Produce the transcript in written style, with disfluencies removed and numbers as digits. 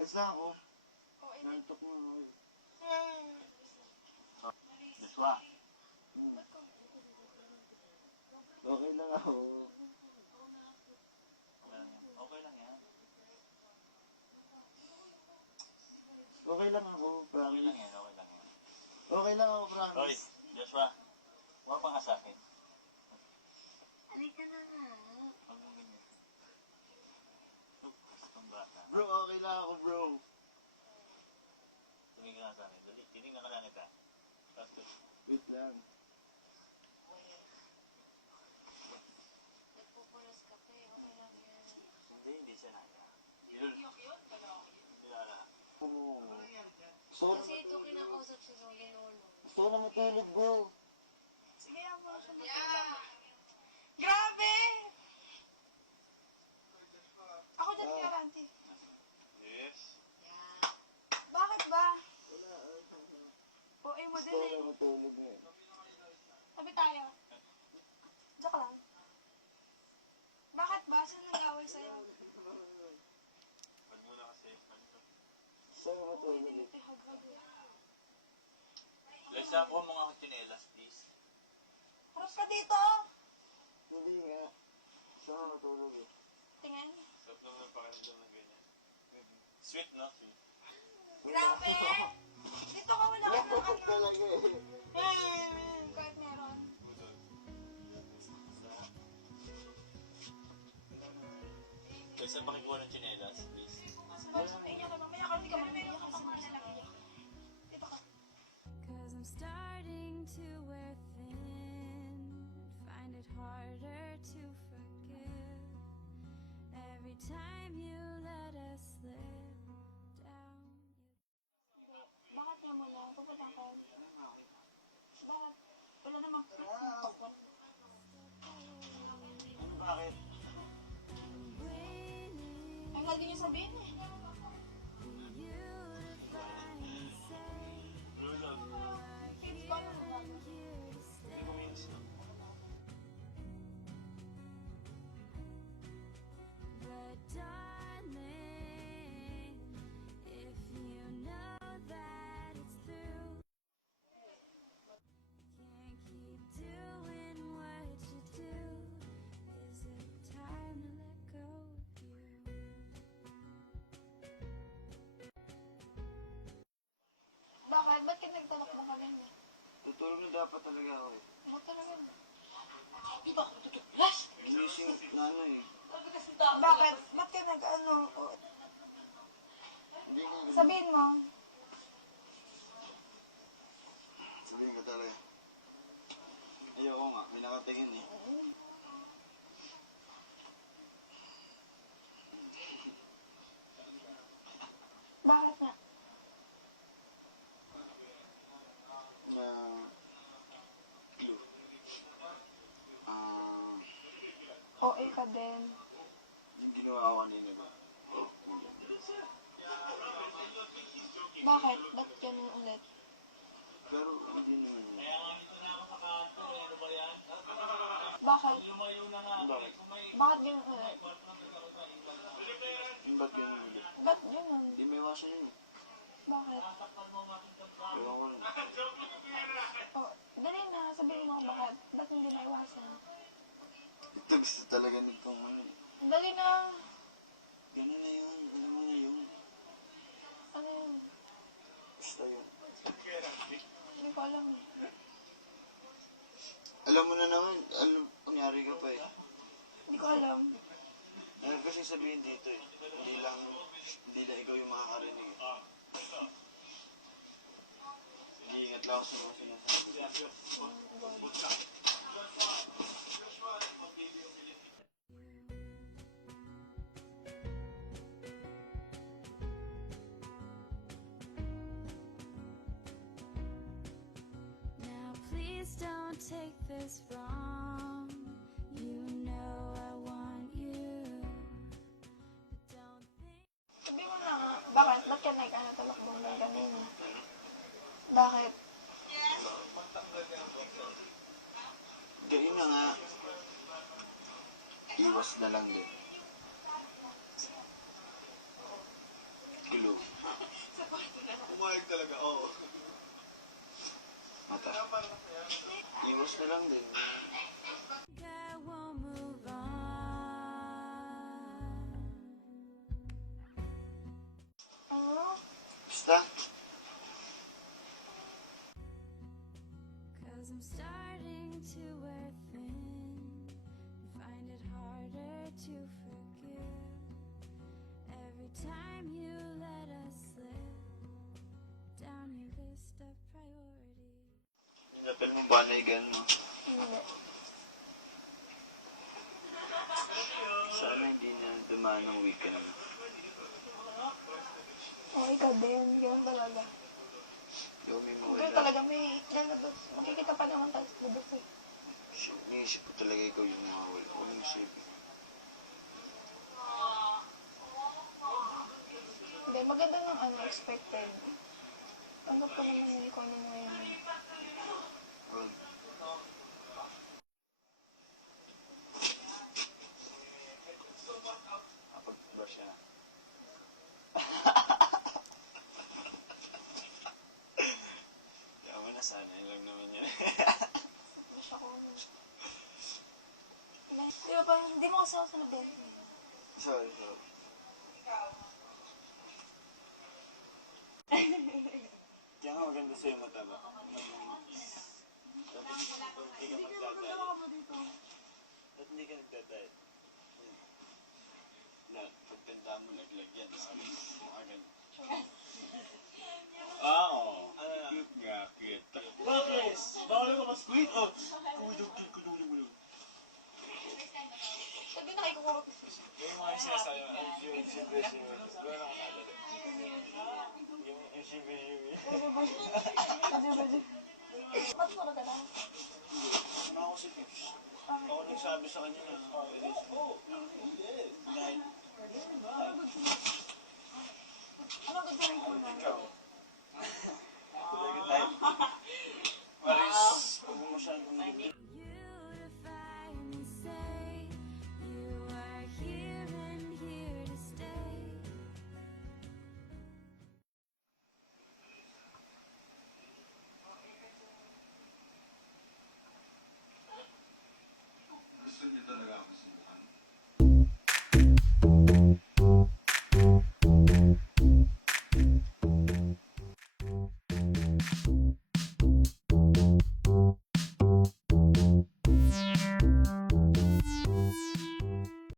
Basta ako. Nantok mo ako. Joshua. Okay lang ako. Okay lang yan. Okay lang ako, Okay promise. lang yan, okay lang yan. Okay lang ako, Oy, promise. Joshua. Huwag pa nga sa akin. Halika na nga. Huwag mong ganyan. Ang bata. Bro, okay lang ako, bro. Tumigil ka nga sa akin. Dali, tinignan ka lang kita. Tapos, Wait lang. Nagpupulas ka pa eh. Okay lang yan. hindi siya naya. Nilala. Oo. Gusto ko Kasi ito kinakausap si Zoe Lolo. gusto ko na matulog, bro. Sige, ako na siya matulog. Grabe! Ako dyan kaya, Ranti. Yes. Bakit ba? O, mo Gusto din ko eh. na matulog ngayon. Sabi tayo. Joke lang. Bakit ba? Saan nag-away sa'yo? Pag muna kasi. Gusto ko na matulog eh. Lesa ko mga chinelas, please. Harap ka dito! Hindi nga. Gusto ko na matulog eh. Tingin. Sarap naman ang pakiramdam ng ganyan. Sweet, no? Sweet. Grabe! Dito ka wala ka ng Nakapag ano. talaga eh. Kahit meron. Budol. Lesa, pakikuha ng chinelas, please. Inya ka mamaya ka, hindi ka mamaya ka sa mga lalaki. Dito ka. Cause I'm starting to wear thin, find it harder to forgive. Every time you let us slip down. Bakit nga muna? Pupunta ka. Bakit? Wala namang tukot. Ano bakit? Ang galing niyo sabihin eh. Kids ba naman ba? But darling, if you know that it's through, can't keep doing what you do. Is it time to let go of you? Bakit? Ba't ka nagtalak mo kami niya? Tutulog na dapat talaga ako eh. Ano talaga? Gising na ano eh. Bakit? Ba't ka nag-ano? Hindi nga ganun. Sabihin mo. Sabihin ko talaga. Ayoko nga, may nakatingin eh. Bakit nga? Na... Clue. OA ka din. Yung ginawa ko kanina ba? Bakit? Ba't ganun ulit? Pero hindi naman yun. Bakit? Bakit? Bakit ganun ulit? Yung ba't ganun ulit? Ba't ganun? Hindi may iwasan yun eh. Bakit? Ewan ko lang. Oh, dali na. Sabihin mo bakit. Ba't hindi naiwasan? Ito gusto talaga nitong ano eh. Dali na. Ganun na yun. Alam mo na yun. Ano yun? Basta yun. Hindi ko alam eh. Alam mo na naman. Alam, pangyari ka pa eh. Hindi ko alam. Ano kasi sabihin dito eh. Hindi lang ikaw yung makakarinig eh. Iingat lang ako sa mga sinasabi ko. Now please don't take this wrong. You know I want you. But don't think Sabi mo na nga. Bakit? Ba't ka nag-ano talakbong ng kanina? Bakit? Gawin na nga. Iwas na lang din. Gulo. Pumayag talaga, oo. Mata. Iwas na lang din. I won't move on. Ano? Basta. Cause I'm starting to wear thin and find it harder to forgive. Every time you let us slip down your list of priorities. Napel mo ba na igan mo? Hindi. Sana hindi na dumaan ng weekend. Oo, ikaw din. Ganun talaga. Yomi mo Ganun wala. talaga may lalabas. Makikita pa naman tayo sa labas eh. Niisip ko talaga ikaw yung mga wala. Walang isipin. Hindi, maganda ng unexpected. Tanggap ko naman yung kung ano mo yun. Well, Kapag-brush ka na. Yaman na sana, yun lang naman yan. Basta ko. Di ba parang hindi mo kasi ako sa date mo. sorry. Kaya nga maganda sa'yo mataba. Tapos hindi ka magdadayet. Ba't hindi ka nagdadayet? Na, pagtanda mo, naglagyan. Mukha ganun. Oo. Cute nga, cute. Bakit? Bawal ka mas-sweet. Oh, kulog. Sabi na kayo kukurot. Yung mga sinasabi mo, yung shimmy-shimmy. Gano'n ako nadali. Yung shimmy-shimmy. Badyo. Ba't mo nagkata? Ano ako si Tips? Ako nagsabi sa kanya na pwede siya. Dahil Ano gusto mo na? ikaw. Talaga tayo. Paris, huwag mo masyadong